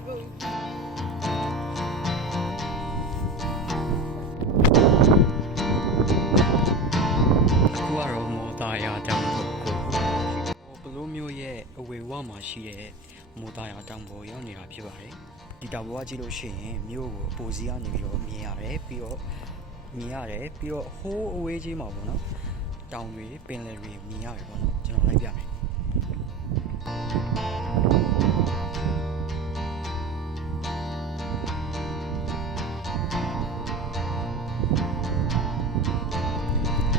ကတော့မော်တာယာတောင်ပေါ်ကိုဘလိုမျိုးရဲ့အဝေဝမှာရှိတဲ့မော်တာယာတောင်ပေါ်ရောက်နေတာဖြစ်ပါတယ်ဒီတောင်ပေါ်ကကြည့်လို့ရှိရင်မြို့ကိုအပေါ်စီးကနေပြီးတော့မြင်ရတယ်ပြီးတော့ဟိုးအဝေးကြီးမှာပေါ့နော်တောင်တွေပင်လယ်တွေမြင်ရတယ်ပေါ့နော်ကျွန်တော်လိုက်ပြမယ်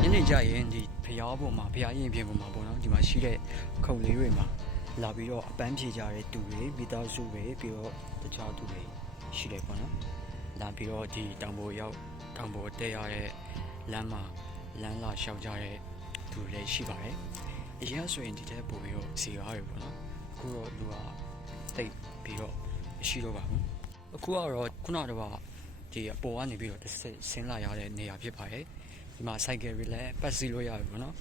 ညနေကျရင်ဒီဖျားပေါ်မှာဖျားရင်ပြင်ပေါ်မှာပေါ့နော်ဒီမှာရှိတဲ့ခုံလေးတွေမှာလာပြီးတော့အပန်းဖြေကြတဲ့သူတွေမိသားစုတွေပြီးတော့တခြားသူတွေရှိတယ်ပေါ့နော်လာပြီးတော့ဒီတောင်ပေါ်ရောက်တောင်ပေါ်တက်ရတဲ့လမ်းမှာလမ်းလာလျှောက်ကြတဲ့သူတွေလည်းရှိပါတယ်အရင်ဆိုရင်ဒီတဲ့ပို့ပြီးတော့စီကားတွေပေါ့နော်အခုတော့သူကတိတ်ပြီးတော့မရှိတော့ပါဘူးအခုကတော့ခုနကတော့ဒီအပေါ်ကနေပြီးတော့ဆင်းလာရတဲ့နေရာဖြစ်ပါတယ်ဒီမှာစိုက်ကယ်တွေလည်းပတ်စီလို့ရတယ်ပေါ့နော်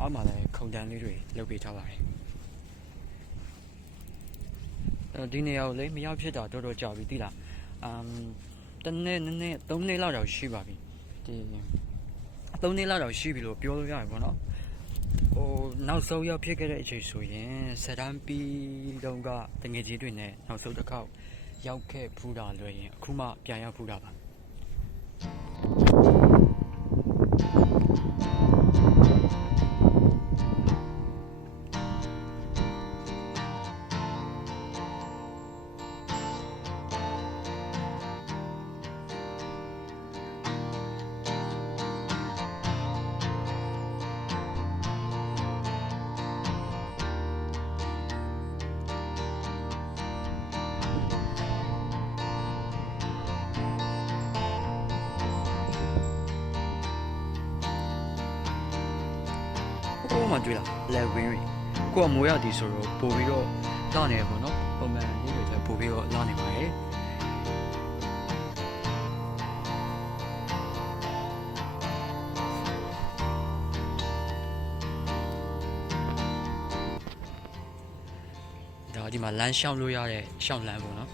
အောက်မှာလည်းခုံတန်းလေးတွေလုပ်ပေးထားပါတယ်ဒီနေရာကိုလည်းမရောက်ဖြစ်တာတော်တော်ကြာပြီသိလားတနေ့3နေ့လောက်တော့ရှိပါပြီဒီ3နေ့လောက်တော့ရှိပြီလို့ပြောလို့ရတယ်ပေါ့နော်ဟိုနောက်ဆုံးရောက်ဖြစ်ခဲ့တဲ့အချိန်ဆိုရင်ဆက်တန်းပြီးတော့ကတငယ်ချင်းတွေနဲ့နောက်ဆုံးတစ်ခေါက်ရောက်ခဲ့ဖူးတာလွယ်ရင်အခုမှပြန်ရောက်ဖူးတာပါကိုမှတွေ့လားလက်ဝင်းကိုကမိုးရသည်ဆိုတော့ပို့ပြီးတော့လာနေတယ်ပေါ့နော်ပုံမှန်နေ့တွေလည်းပို့ပြီးတော့လာနေပါတယ်ဒါဒီမှာလမ်းရှောင်လို့ရတဲ့ရှောင်းလမ်းပေါ့နော်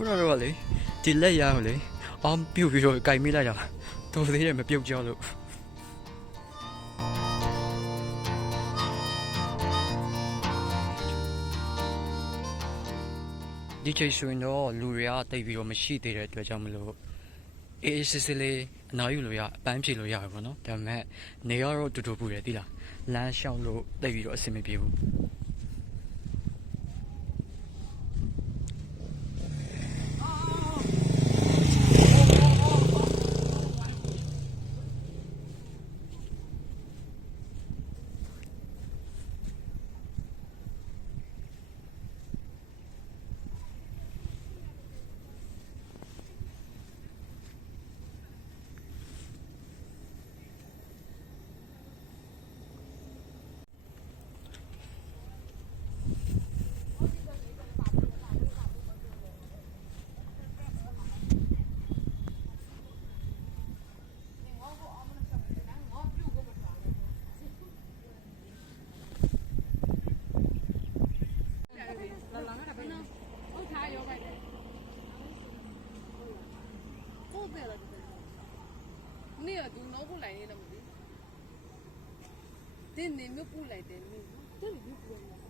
ခုနကတော့လေဒီလက်ရအောင်လေအောင်ပြုတ်ပြီးတော့ကြိုင်မိလိုက်တာတော်သေးတယ်မပြုတ်ကြောက်လို့ဒီချိန်ဆိုရင်တော့လူတွေကတိတ်ပြီးတော့မရှိသေးတဲ့အတွက်ကြောင့်မလို့အေးစစ်စစ်လေးအနားယူလို့ရအပန်းဖြေလို့ရတယ်ပေါ့နော်ဒါပေမဲ့နေရတော့တူတူပူတယ်သိလားလမ်းရှောင်လို့တိတ်ပြီးတော့အဆင်မပြေဘူး你要读脑部来的了没？对，你们不来的，你这里就不来。